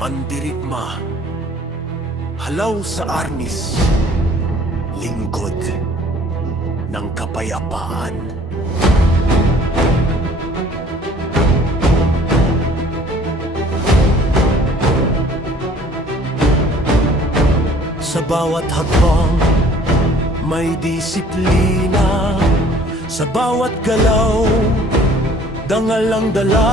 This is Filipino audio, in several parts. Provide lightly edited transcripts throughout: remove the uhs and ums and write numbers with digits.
mandirigma, halaw sa arnis, lingkod ng kapayapaan. Sa bawat hakbang, may disiplina. Sa bawat galaw, dangal ang dala.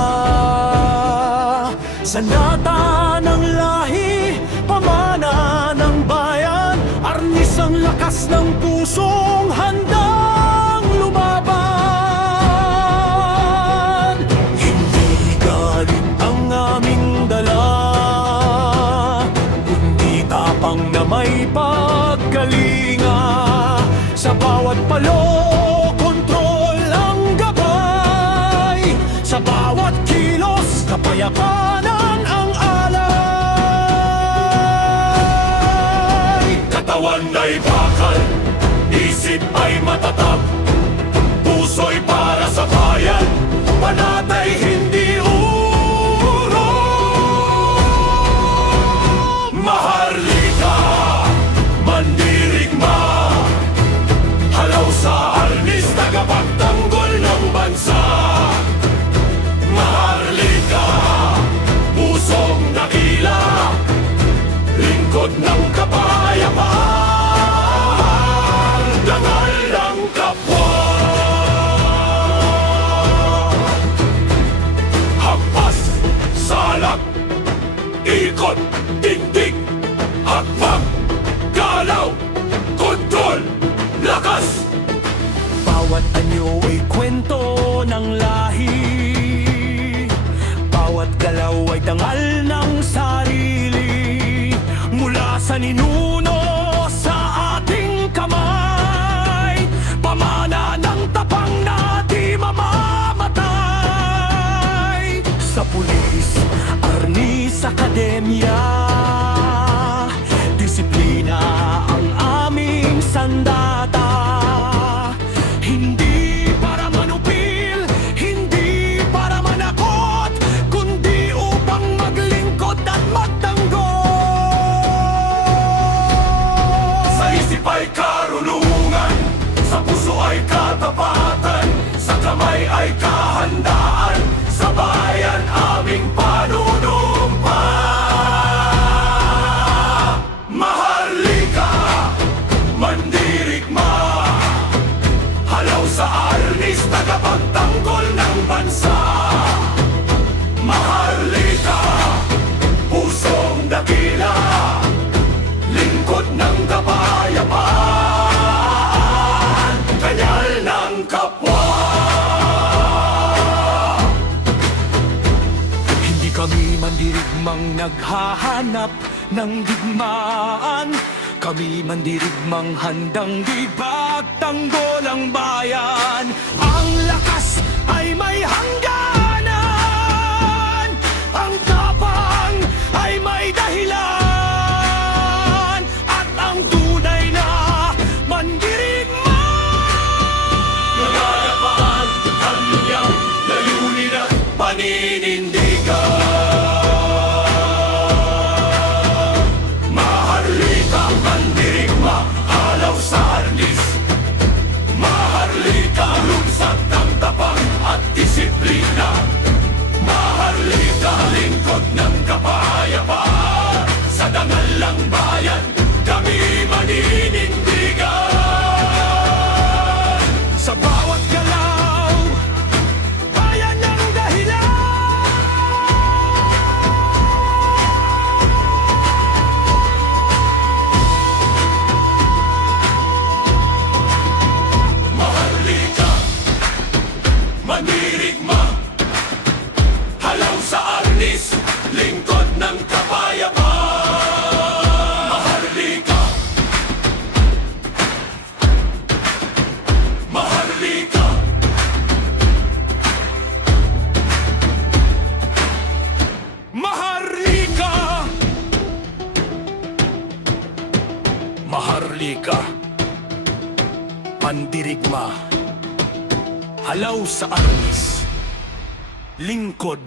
Sanata ng lahi, pamana ng bayan, arnis ang lakas ng pusong handang lumaban. Hindi galit ang aming dala, kundi tapang na may pagkalinga. Sa bawat palo, kontrol ang gabay. Sa bawat kilos, kapayapanan ang alay. Katawan ay bakal, isip ay matatag, puso'y para sa bayan, panatay hindi uro. Maharlika, mandirigma, halaw sa arnis, tagapagtanggol ng bansa. Maharlika, pusong dakila, lingkod ng kapayapaan, dangal ng kapwa. Hampas, salak, ikot, digdig, hakbang, galaw, kontrol, lakas. Bawat anyo ay kwento ng lahi, bawat galaw ay dangal ng sarili. Mula sa ninuno sa ating kamay, pamana ng tapang na di mamamatay. Sa pulis, arnis, akademya, disiplina ang aming sandata. Hindi para manupil, hindi para manakot, kundi upang maglingkod at magtanggol. Sa isip ay karunungan, sa puso ay katapatan, sa kamay ay kahandaan, sa bayan aming panunumpa. Maharlika, mandirigma, halaw sa arnis, tagapagtanggol ng bansa. Maharlika, pusong dakila, lingkod ng kapayapaan, kanyal ng kapwa. Hindi kami mandirigmang naghahanap ng digmaan, kami mandirigmang handang ipagtanggol ang bayan. Ang lakas ay may hangganan, ang tapang ay may dahilan, at ang tunay na mandirigma nagagapaan kanyang layunin at paninindigan. Maharlika, mandirigma, halaw sa arnis. Maharlika, lunsad ng tapang at disiplina. Maharlika, lingkod ng kapayapaan, sa dangal ng bayan, kami maninindigan. Sa bawat galaw, bayan ang dahilan. Maharlika, mandirigma, halaw sa arnis, lingkod ng kapayapaan. Maharlika, maharlika, maharlika, maharlika, mandirigma, halaw sa arnis, lingkod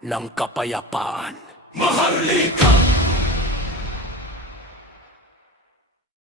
ng kapayapaan. Maharlika